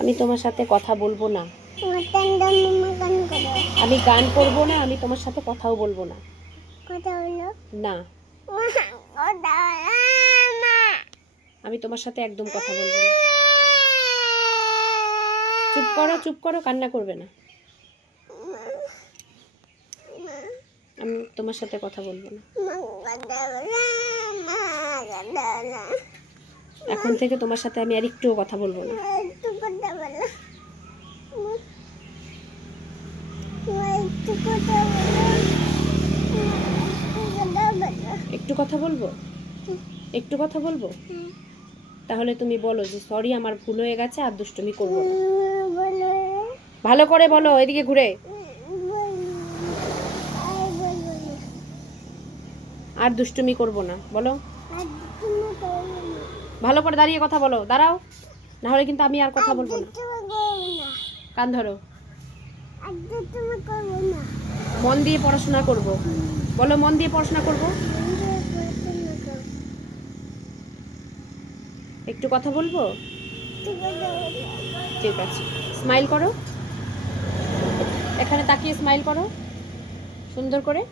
আমি তোমার সাথে কথা বলবো না। আমি গান করবো না, আমি তোমার সাথে কথাও বলবো না। না, আমি তোমার সাথে একদম কথা বলবো না। চুপ করো, চুপ করো, কান্না করবে না। আমি তোমার সাথে কথা বলবো না। এখন থেকে তোমার সাথে আমি আর একটুও কথা বলবো না। একটু কথা বলবো, একটু কথা বলবো। তাহলে তুমি বলো যে সরি, আমার ভুল হয়ে গেছে, আর দুষ্টুমি করবো না। ভালো করে বলো, এদিকে ঘুরে। আর দুষ্টুমি করবো না, বলো। ভালো করে দাঁড়িয়ে কথা বলো, দাঁড়াও, না হলে কিন্তু আমি আর কথা বলবো না। কান ধরো। মন দিয়ে পড়াশোনা করব, বলো। মন দিয়ে পড়াশোনা করব। একটু কথা বলবো, ঠিক আছে। স্মাইল করো, এখানে তাকিয়ে স্মাইল করো সুন্দর করে।